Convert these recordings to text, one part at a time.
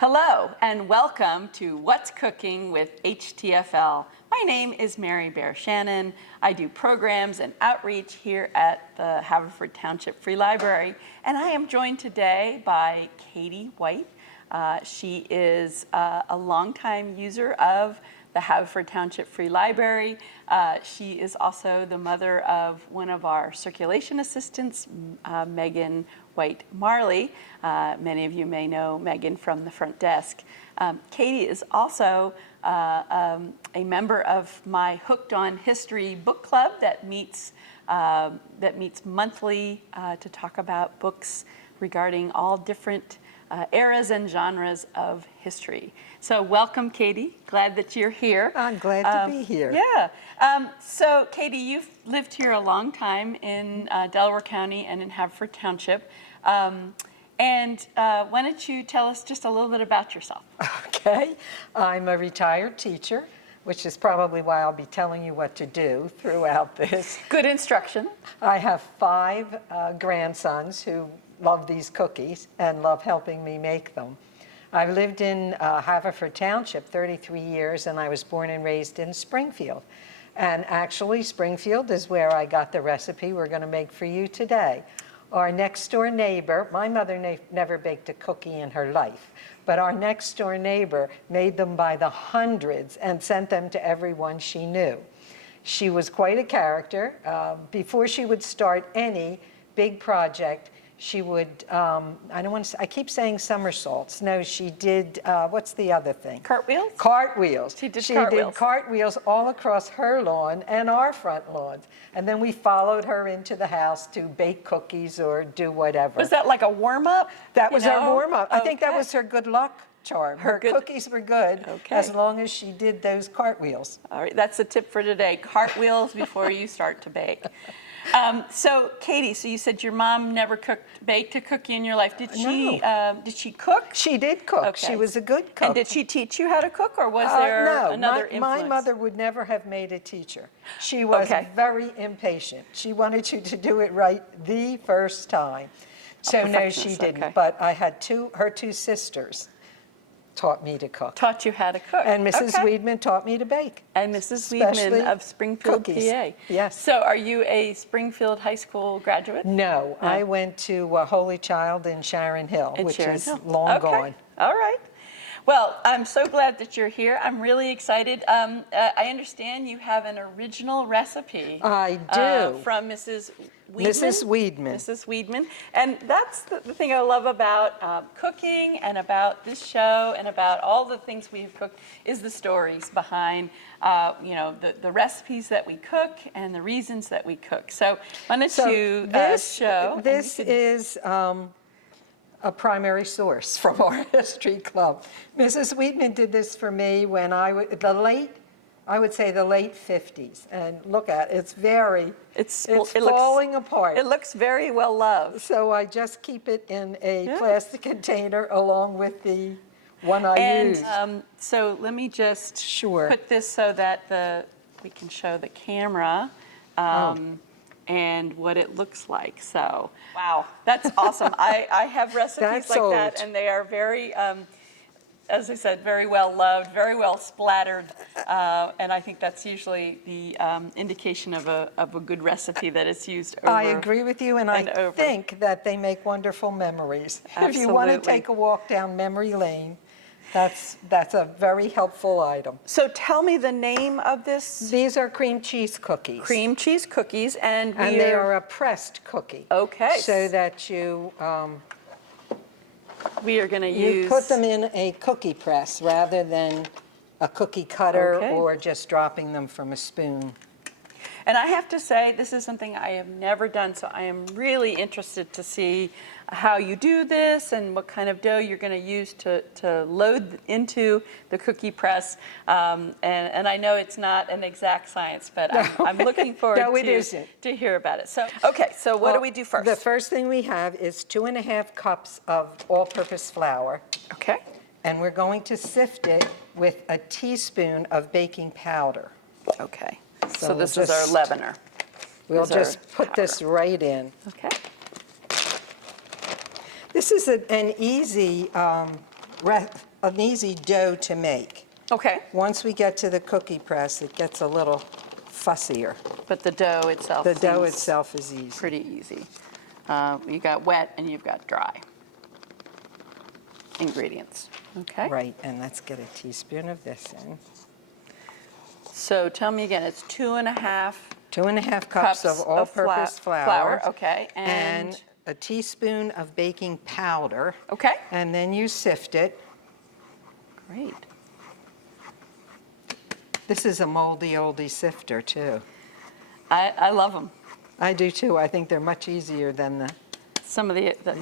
Hello and welcome to What's Cooking with HTFL. My name is Mary Bear Shannon. I do programs and outreach here at the Haverford Township Free Library, and I am joined today by Katie White. She is a longtime user of the Haverford Township Free Library. She is also the mother of one of our circulation assistants, Megan White Marley. Many of you may know Megan from the front desk. Katie is also a member of my Hooked on History book club that meets monthly to talk about books regarding all different eras and genres of history. So welcome, Katie. Glad that you're here. I'm glad to be here. Yeah. So Katie, you've lived here a long time in Delaware County and in Haverford Township. Why don't you tell us just a little bit about yourself? Okay. I'm a retired teacher, which is probably why I'll be telling you what to do throughout this. Good instruction. I have 5 grandsons who love these cookies and love helping me make them. I've lived in Haverford Township 33 years, and I was born and raised in Springfield. And actually, Springfield is where I got the recipe we're going to make for you today. Our next door neighbor, my mother never baked a cookie in her life, but our next door neighbor made them by the hundreds and sent them to everyone she knew. She was quite a character. Before she would start any big project, she would, I keep saying somersaults. No, she did, what's the other thing? Cartwheels? Cartwheels. She did cartwheels all across her lawn and our front lawns. And then we followed her into the house to bake cookies or do whatever. Was that like a warm-up? That was our warm-up. I think that was her good luck charm. Her cookies were good as long as she did those cartwheels. All right, that's the tip for today. Cartwheels before you start to bake. So Katie, so you said your mom never baked a cookie in your life. Did she? No. Did she cook? She did cook. Okay. She was a good cook. And did she teach you how to cook, or was there another influence? My mother would never have made a teacher. She was very impatient. She wanted you to do it right the first time. So no, she didn't. Okay. But I had her two sisters taught me to cook. Taught you how to cook. And Mrs. Weedman taught me to bake. And Mrs. Weedman of Springfield, cookies. PA. Yes. So are you a Springfield High School graduate? No, I went to Holy Child in Sharon Hill, which is long gone. All right. Well, I'm so glad that you're here. I'm really excited. I understand you have an original recipe. I do. From Mrs. Weedman. Mrs. Weedman. Mrs. Weedman. And that's the thing I love about cooking and about this show and about all the things we have cooked is the stories behind, the recipes that we cook and the reasons that we cook. So why don't you show? This is a primary source from our history club. Mrs. Weedman did this for me when I would say the late 50s. And look at it, it's falling apart. It looks very well loved. So I just keep it in a plastic container along with the one I used. So let me just put this so that we can show the camera. And what it looks like. So, wow, that's awesome. I have recipes like that, and they are very, as I said, very well loved, very well splattered, and I think that's usually the indication of a good recipe that is used over. I agree with you, and I think that they make wonderful memories. Absolutely. If you want to take a walk down memory lane, that's a very helpful item. So tell me the name of this. These are cream cheese cookies. Cream cheese cookies, and they are a pressed cookie. Okay. So that you we are going to use. You put them in a cookie press rather than a cookie cutter or just dropping them from a spoon. And I have to say, this is something I have never done, so I am really interested to see how you do this and what kind of dough you're going to use to load into the cookie press. And I know it's not an exact science, but I'm looking forward to hear about it. So, so what do we do first? The first thing we have is 2½ cups of all-purpose flour. Okay. And we're going to sift it with a teaspoon of baking powder. Okay. So this is our leavener. We'll just put this right in. Okay. This is an easy an easy dough to make. Okay, Once we get to the cookie press, it gets a little fussier. but the dough itself The dough seems itself is easy. pretty easy. You got wet and you've got dry ingredients. Okay. Right, and let's get a teaspoon of this in. So tell me again, it's 2.5 2.5 cups of all-purpose flour. Okay, And a teaspoon of baking powder. okay, And then you sift it. great. This is a moldy oldie sifter, too. I love them. I do, too. I think they're much easier than the... Some of the the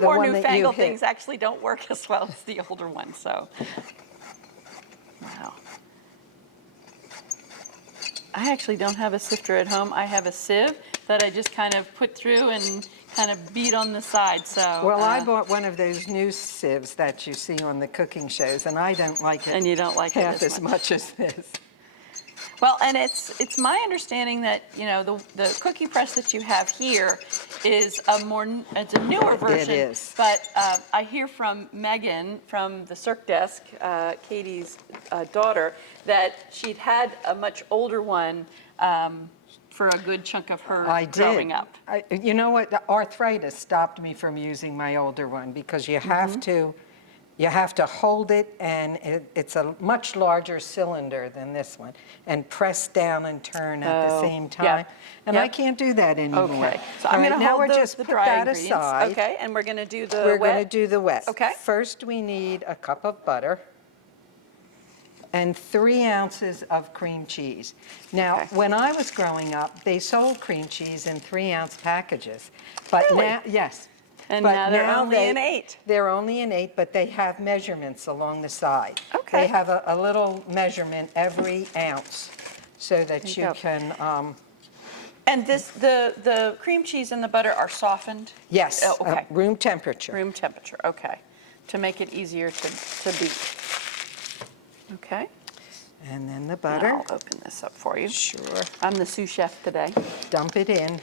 more one that you newfangled hit. things actually don't work as well as the older ones. So, wow. I actually don't have a sifter at home. I have a sieve that I just kind of put through and kind of beat on the side. So. Well, I bought one of those new sieves that you see on the cooking shows, and I don't like it. And you don't like it half as as much as this. Well, and it's my understanding that, you know, the cookie press that you have here is it's a newer version. It is. But I hear from Megan from the Cirque Desk, Katie's daughter, that she'd had a much older one for a good chunk of her growing up. You know what? The arthritis stopped me from using my older one because you have to hold it, and it's a much larger cylinder than this one, and press down and turn at the same time. Yep, And yep. I can't do that anymore. Okay, so All I'm right, going to now hold we're the just put dry that ingredients. aside. Okay, and we're going to do the We're wet. going to do the wet. Okay. First, we need a cup of butter and 3 ounces of cream cheese. Now, Okay. when I was growing up, they sold cream cheese in 3-ounce packages. But Really? now, yes. And But now they're only in 8. They're only in 8, but they have measurements along the side. Okay. They have a little measurement every ounce so that you you go. can, And the cream cheese and the butter are softened? yes, Oh, okay. room temperature. Room temperature, okay. To make it easier to beat. Okay. And then the And butter. I'll open this up for you. Sure. I'm the sous chef today. Dump it in.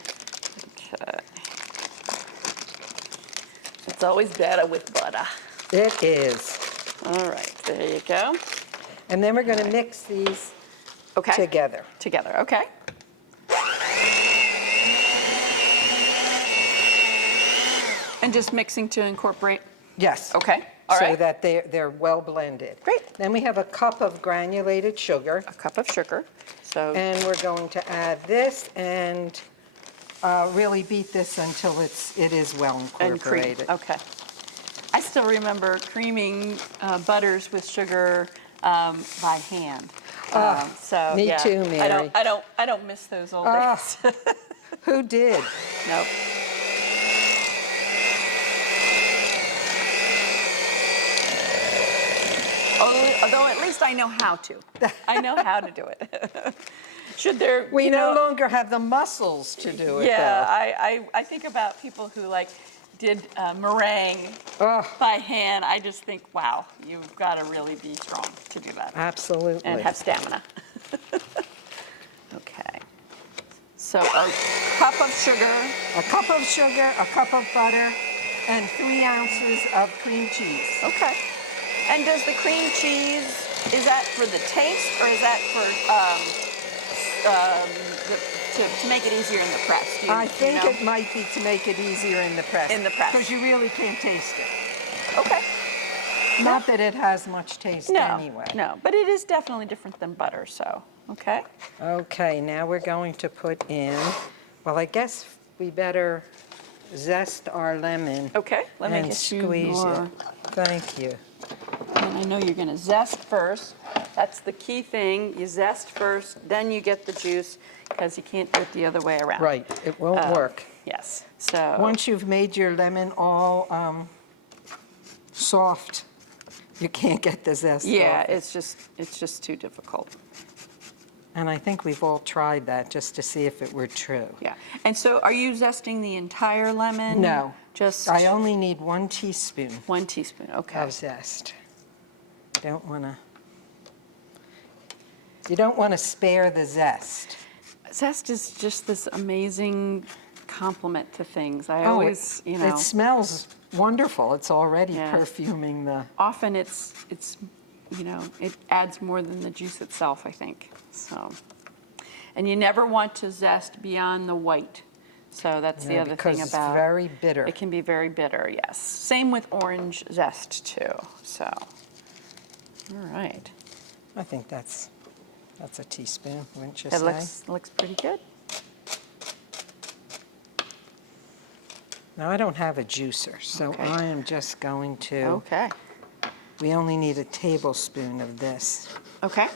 Okay. It's always better with butter. It is. All right, there you go. And then we're going to mix these Okay. together. Together, okay. And just mixing to incorporate. Yes. Okay, all So right. that they're well blended. Great. Then we have a cup of granulated sugar, A cup of sugar. So and we're going to add this and really beat this until it is well and cream. incorporated. Okay. I still remember creaming butters with sugar by hand. So me yeah, too, Mary. I don't miss those old Ah. days. Who did? Nope. Although at least I know how to. I know how to do it. Should there? We you no know, longer have the muscles to do it, Yeah, though. I think about people who like did meringue Oh, by hand. I just think, wow, you've got to really be strong to do that absolutely. and have stamina. Okay. So a cup of sugar. A cup of sugar, a cup of butter, and 3 ounces of cream cheese. Okay. And does the cream cheese, is that for the taste or is that for to make it easier in the press? Do you, I think you know? it might be to make it easier in the press. In the press. Because you really can't taste it. Okay. Not that it has much taste No, anyway. no, but it is definitely different than butter, so, okay. Okay, now we're going to put in, well, I guess we better zest our lemon Okay, let me and get you squeeze your, it. Thank you. and I know you're gonna zest first. That's the key thing, you zest first, then you get the juice, because you can't do it the other way around. Right, it won't work. Yes, so. Once you've made your lemon all soft, you can't get the zest Yeah, off it. it's just too difficult. And I think we've all tried that just to see if it were true. Yeah, and so are you zesting the entire lemon? No. Just I only need 1 teaspoon 1 teaspoon, okay. of zest. You don't want to spare the zest. Zest is just this amazing complement to things. I Oh, always, you know. It smells wonderful. It's already Yes. perfuming the... Often it's, you know, it adds more than the juice itself, I think, so. And you never want to zest beyond the white. So that's the other thing because about. it's very bitter. It can be very bitter, yes. Same with orange zest too, so. All right. I think that's a teaspoon, wouldn't you say? It looks pretty good. Now, I don't have a juicer, so Okay. I am just going to... Okay. We only need a tablespoon of this. Okay.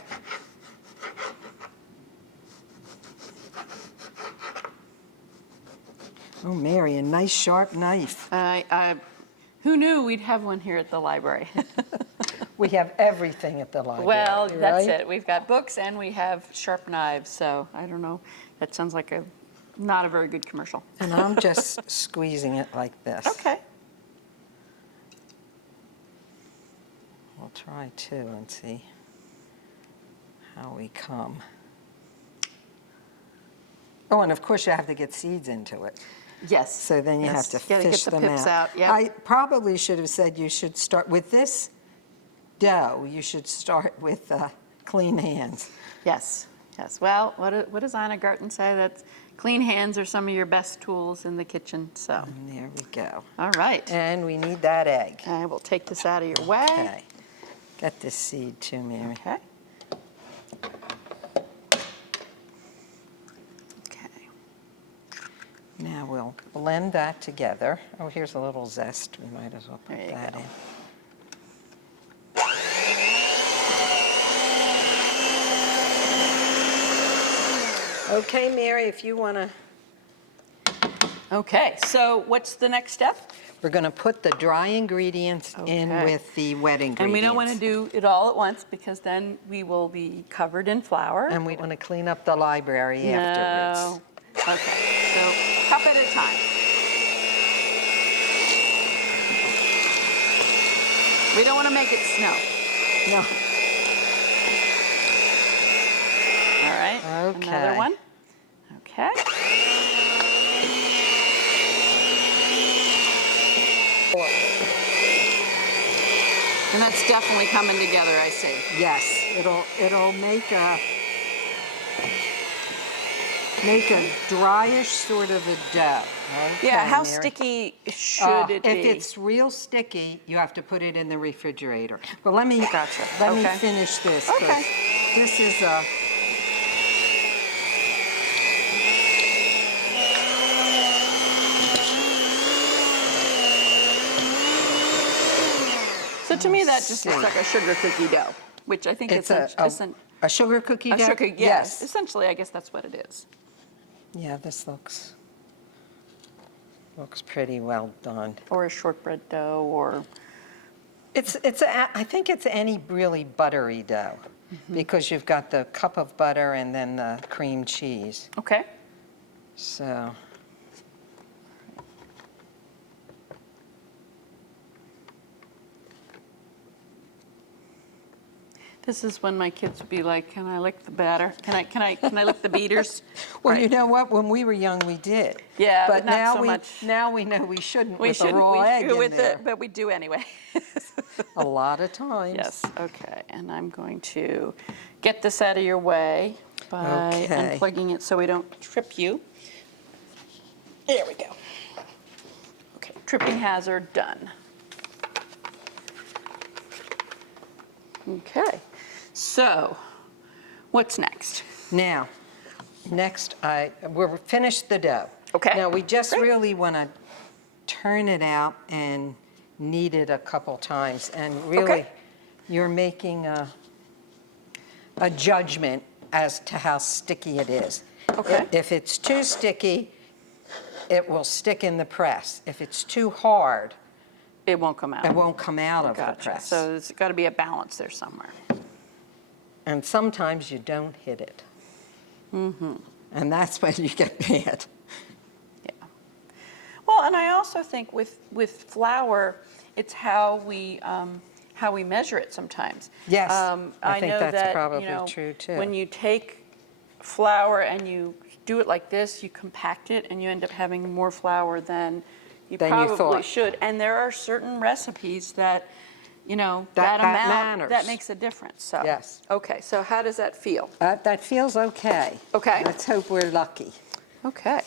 Oh, Mary, a nice sharp knife. Who knew we'd have one here at the library? We have everything at the library, Well, that's right? it. We've got books and we have sharp knives, so I don't know. That sounds like not a very good commercial. And I'm just squeezing it like this. Okay. We'll try two and see how we come. Oh, and of course you have to get seeds into it. Yes. So then you Yes. have to Gotta fish get the them pips out. out. Yeah. I probably should have said you should start with this dough. You should start with clean hands. Yes. Yes. Well, what does Anna Garten say? That clean hands are some of your best tools in the kitchen. So. And there we go. All right. And we need that egg. I will take this out of your way. Okay. Get this seed too, Mary. Okay. Okay. Now we'll blend that together. Oh, here's a little zest. We might as well put There you that go. in. Okay, Mary, if you want to, Okay. So what's the next step? we're going to put the dry ingredients in Okay. with the wet ingredients. And we don't want to do it all at once because then we will be covered in flour. And we want to clean up the library afterwards. No. Okay. So cup at a time. We don't want to make it snow. No. All right. Okay. Another one. Okay. And that's definitely coming together, I see. Yes, it'll make a dryish sort of a dough. Okay, Yeah, how Mary? sticky should it be? If it's real sticky, you have to put it in the refrigerator. But let me Gotcha. let me Okay. finish this. 'Cause Okay. This is a So to me, that just looks see. like a sugar cookie dough, which I think it's is a sugar cookie a dough. sugar. Yes, essentially, I guess that's what it is. Yeah, this looks pretty well done. Or a shortbread dough, or I think it's any really buttery dough because you've got the cup of butter and then the cream cheese. okay. So This is when my kids would be like, "Can I lick the batter? Can I lick the beaters?" well, Right. you know what? When we were young, we did. Yeah, but not now so we much. now we know we shouldn't We with shouldn't. a raw egg in with there. it, but we do anyway. A lot of times. Yes. Okay. And I'm going to get this out of your way by Okay. unplugging it so we don't trip you. There we go. Okay. Tripping hazard done. Okay. So, what's next? Now, next we're finished the dough. Okay, Now we just great. really want to turn it out and knead it a couple times. And really, Okay. you're making a judgment as to how sticky it is. Okay. If it's too sticky, it will stick in the press. If it's too hard, It won't come out. it won't come out of the Gotcha. press. So there's got to be a balance there somewhere. And sometimes you don't hit it. Mm-hmm. And that's when you get bad. Yeah. Well, and I also think with flour, it's how we measure it sometimes. Yes, I think know that's that, probably true, too. When you take flour and you do it like this, you compact it, and you end up having more flour than You than you probably thought. should. And there are certain recipes that, you know, That amount, matters. that makes a difference. So, Yes. okay, so how does that feel? That feels okay. Okay. Let's hope we're lucky. Okay.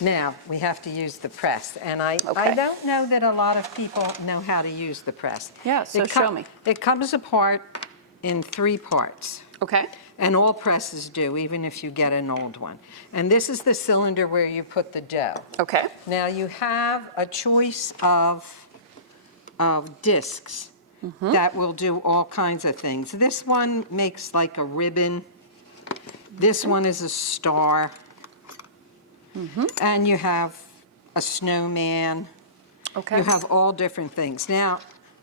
Now, we have to use the press, and I Okay. don't know that a lot of people know how to use the press. Yeah, so show me. It comes apart in 3 parts, Okay. and all presses do, even if you get an old one. And this is the cylinder where you put the dough. Okay. Now, you have a choice of discs that will do all kinds of things. This one makes like a ribbon. This one is a star. And you have a snowman. Okay. You have all different things. Now,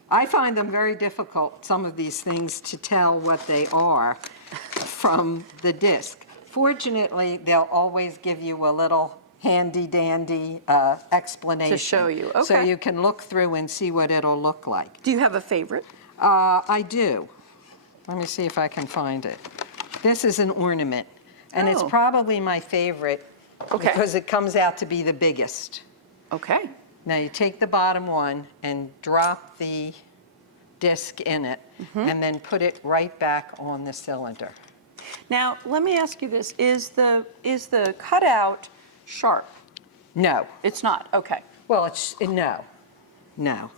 I find them very difficult, some of these things, to tell what they are from the disc. Fortunately, they'll always give you a little handy-dandy explanation. To show you, So okay. you can look through and see what it'll look like. Do you have a favorite? I do. Let me see if I can find it. This is an ornament, and it's Oh. probably my favorite Okay. because it comes out to be the biggest. Okay. Now you take the bottom one and drop the disc in it, and then put it right back on the cylinder. Now, let me ask you this. Is the cutout sharp? No. It's not. Okay. Well, no,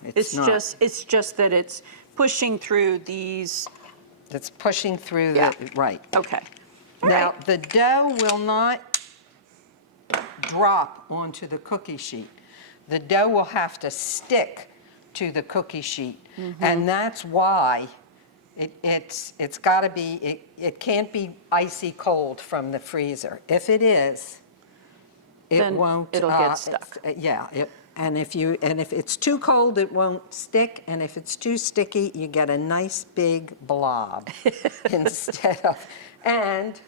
it's not. It's just that it's pushing through these. It's pushing through Yeah. right. Okay. All Now, right. the dough will not drop onto the cookie sheet. The dough will have to stick to the cookie sheet. And that's why it's got to be, it can't be icy cold from the freezer. If it is, it Then won't. it'll get stuck. Yeah, and if it's too cold, it won't stick, and if it's too sticky, you get a nice big blob instead of, and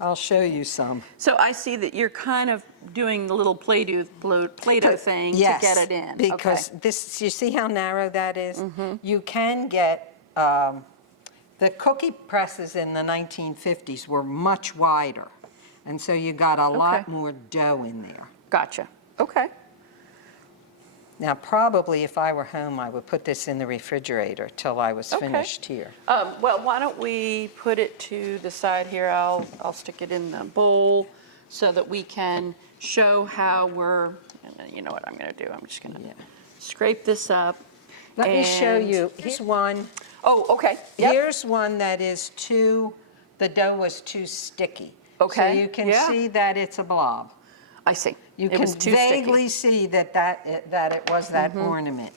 I'll show you some. So I see that you're kind of doing the little Play-Doh thing Yes, to get it in. because Okay. this, you see how narrow that is? You can get, the cookie presses in the 1950s were much wider, and so you got a lot Okay. more dough in there. Gotcha. Okay. Now, probably if I were home, I would put this in the refrigerator till I was Okay. finished here. Well, why don't we put it to the side here? I'll stick it in the bowl so that we can show how we're, and then you know what I'm going to do? I'm just going to scrape this up. Let me show and- you. Here's one. Oh, okay. Yep. Here's one that is the dough was too sticky. Okay, So you can yeah. see that it's a blob. I see. You It can was too vaguely sticky. see that it was that ornament.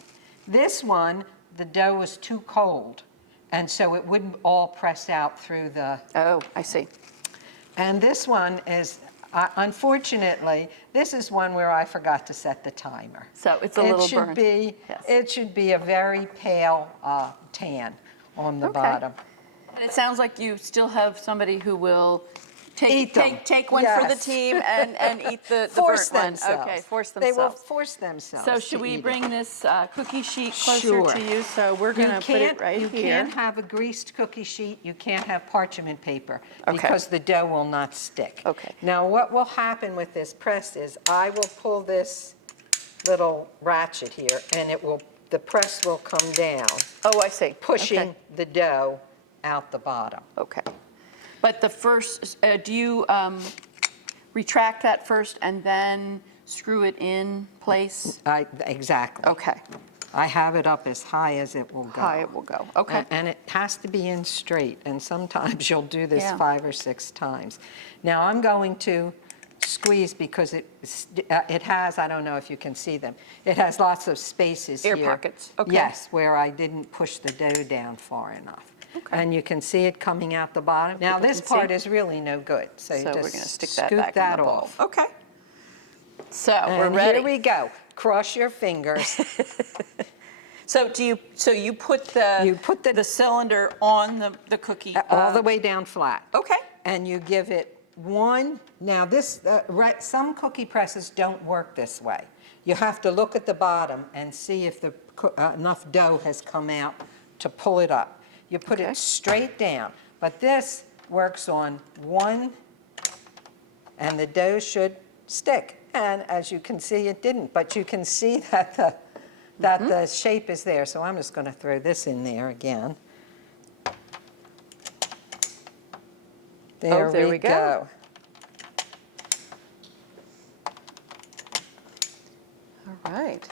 This one, the dough was too cold, and so it wouldn't all press out through the, Oh, I see. and this one is, unfortunately, this is one where I forgot to set the timer. So it's a little burnt. Yes. It should be a very pale tan on the Okay. bottom. And it sounds like you still have somebody who will Eat them. take one for the Yes. team and eat the Force burnt one. themselves. Okay, force They will themselves. force themselves. So to should we eat it. bring this cookie sheet closer Sure. to you? So we're going to put it right You here. can't have a greased cookie sheet, you can't have parchment paper, Okay. because the dough will not stick. Okay. Now, what will happen with this press is, I will pull this little ratchet here, and the press will come down, Oh, I see. pushing the dough out the bottom. Okay. But the first, do you retract that first and then screw it in place? Exactly. Okay. I have it up as high as it will go. High it will go. Okay. And it has to be in straight, and sometimes you'll do this Yeah. 5 or 6 times. Now, I'm going to squeeze because it has, I don't know if you can see them, it has lots of spaces Air here. pockets. Okay. Yes, where I didn't push the dough down far enough. Okay. And you can see it coming out the bottom. Now, People this can see. part is really no good, so you So just we're going to stick that scoop back that in the bowl. off. Okay. So we're And ready. here we go. Cross your fingers. So you put the cylinder on the cookie All the way down flat. Okay. And you give it one, now this, some cookie presses don't work this way. You have to look at the bottom and see if enough dough has come out to pull it up. You put Okay. it straight down, but this works on one, and the dough should stick. and as you can see, it didn't. But you can see that the shape is there. So I'm just going to throw this in there again. There, there we we go. go. All right.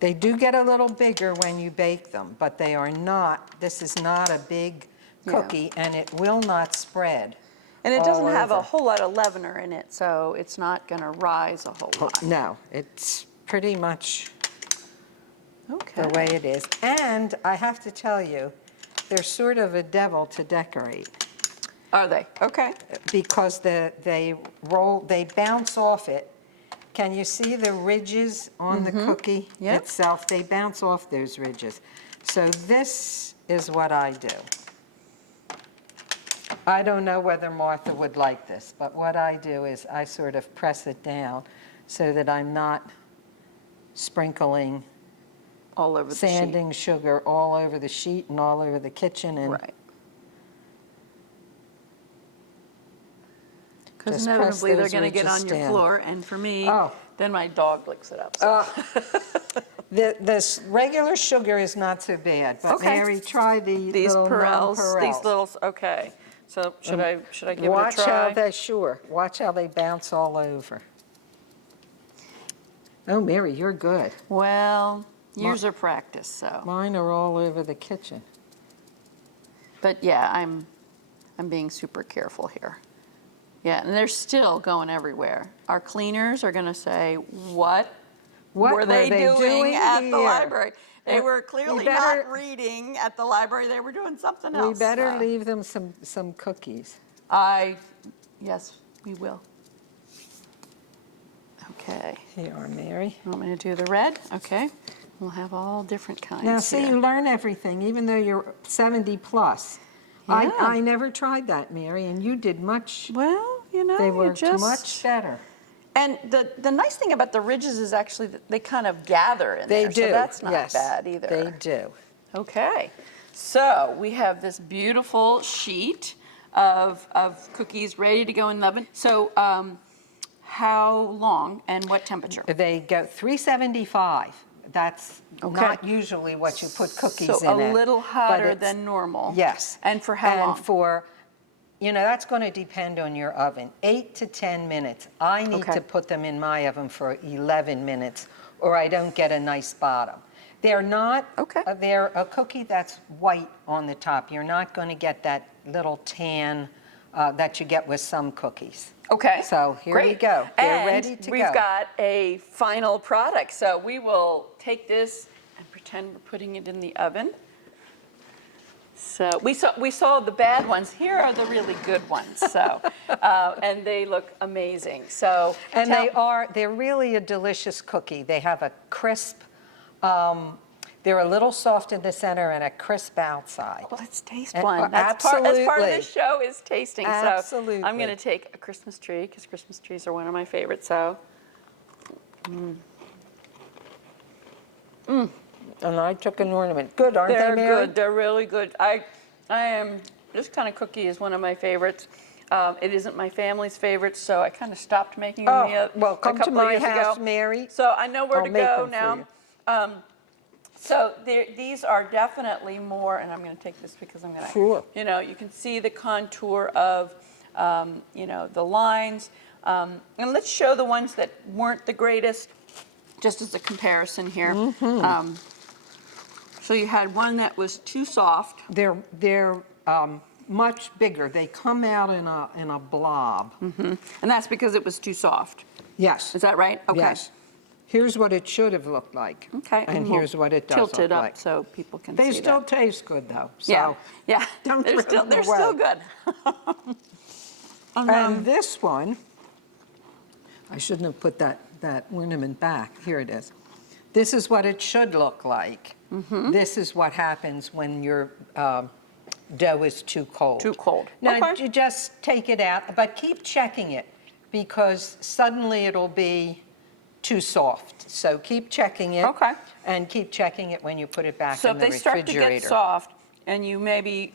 They do get a little bigger when you bake them, but they are not, this is not a big cookie, and it will not spread. And it doesn't have a over. whole lot of leavener in it, so it's not going to rise a whole lot. No, it's pretty much Okay. the way it is. And I have to tell you, they're sort of a devil to decorate Are they? Okay. because they bounce off it. Can you see the ridges on the cookie Yep. itself? They bounce off those ridges. So this is what I do. I don't know whether Martha would like this, but what I do is I sort of press it down so that I'm not sprinkling All over the sheet. sanding sugar all over the sheet and all over the kitchen. And Right. Because Just inevitably they're press those going to get on ridges your down. floor, and for me, Oh. then my dog licks it up. So. This regular sugar is not so bad, but Okay. Mary, try the These little Perels, non-Perels. these little, okay. So should I give it a Watch how try? watch how they bounce all over. Oh, Mary, you're good. Well, years of practice, so. Mine are all over the kitchen. But yeah, I'm being super careful here. Yeah, and they're still going everywhere. Our cleaners are going to say, what were they doing at the here?" library? They were We clearly better- not reading at the library. They were doing something We else. better leave them some cookies. Yes, we will. Okay. Here are, Mary. You want me to do the red? Okay. We'll have all different kinds Now, see, here. you learn everything, even though you're 70 plus. Yeah. I never tried that, Mary, and you did much. Well, you know, They you worked just... much better. And the nice thing about the ridges is actually that they kind of gather in They there. do. So that's not yes, bad either. They do. Okay. So we have this beautiful sheet of cookies ready to go in the oven. So how long and what temperature? They go 375. That's Okay. not usually what you put cookies So in it. a little but hotter it's- than normal. Yes. And for how long? And for, that's going to depend on your oven. 8 to 10 minutes. I need Okay. to put them in my oven for 11 minutes, or I don't get a nice bottom. They're not, Okay. They're a cookie that's white on the top. You're not going to get that little tan that you get with some cookies. Okay. So here we Great. go. They're And ready to we've go. got a final product. So we will take this and pretend we're putting it in the oven. So we saw the bad ones. Here are the really good ones. So and they look amazing. So And tell- they're really a delicious cookie. They have a crisp, they're a little soft in the center and a crisp outside. Well, let's taste And- one. That's part of absolutely. this show is tasting. So Absolutely. I'm going to take a Christmas tree because Christmas trees are one of my favorites. So And I took an ornament. Good, aren't they're they, Mary? good. They're really good. This kind of cookie is one of my favorites. It isn't my family's favorite, so I kind of stopped making them Oh, well, a come to couple my of years house, ago. Mary. So I know where I'll to make go them for now. you. So these are definitely more, and I'm going to take this because I'm going to, Sure. you can see the contour of, the lines. And let's show the ones that weren't the greatest, just as a comparison here. Mm-hmm. So you had one that was too soft. They're much bigger. They come out in a blob. And that's because it was too soft. Yes. Is that right? Okay. Yes. Here's what it should have looked like. Okay. And we'll here's what it does tilt look it up like. so people can They see still that. taste good, though. So. Yeah. Yeah. don't they're throw them still away. good. And this one, I shouldn't have put that ornament back. Here it is. This is what it should look like. This is what happens when your dough is too cold. Too cold. Now, Okay. you just take it out, but keep checking it because suddenly it'll be too soft. So keep checking it. Okay. And keep checking it when you put it back So in if the they start to refrigerator. get soft, and you maybe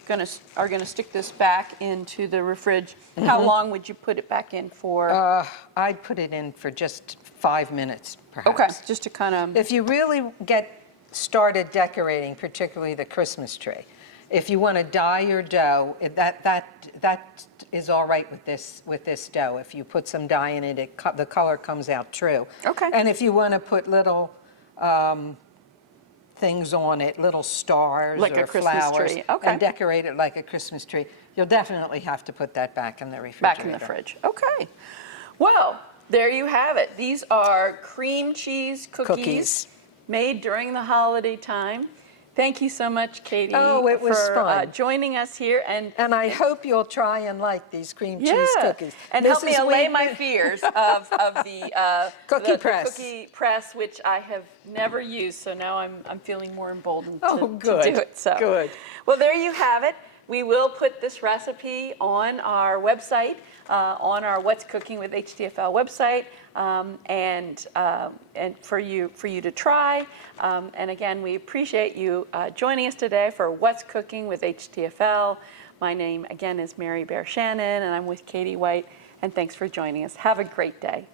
are gonna stick this back into the fridge, how long would you put it back in for? I'd put it in for just 5 minutes, perhaps. Okay, just to kind of, If you really get started decorating, particularly the Christmas tree, if you want to dye your dough, that is all right with this dough. If you put some dye in it, the color comes out true. Okay. And if you want to put little things on it, little stars Like a or Christmas flowers, tree. Okay. and decorate it like a Christmas tree, you'll definitely have to put that back in the refrigerator. back in the fridge. Okay. Well, there you have it. These are cream cheese cookies made during the holiday time. Thank you so much, Katie, Oh, it was for fun. joining us here. And I hope you'll try and like these cream cheese cookies. And help me Mrs. allay my Wheaton- fears of the Cookie press. The cookie press, which I have never used. So now I'm feeling more emboldened Oh, to good. do it. So Good. Well, there you have it. We will put this recipe on our website, on our What's Cooking with HTFL website, and for you to try. And again, we appreciate you joining us today for What's Cooking with HTFL. My name again is Mary Bear Shannon, and I'm with Katie White. And thanks for joining us. Have a great day.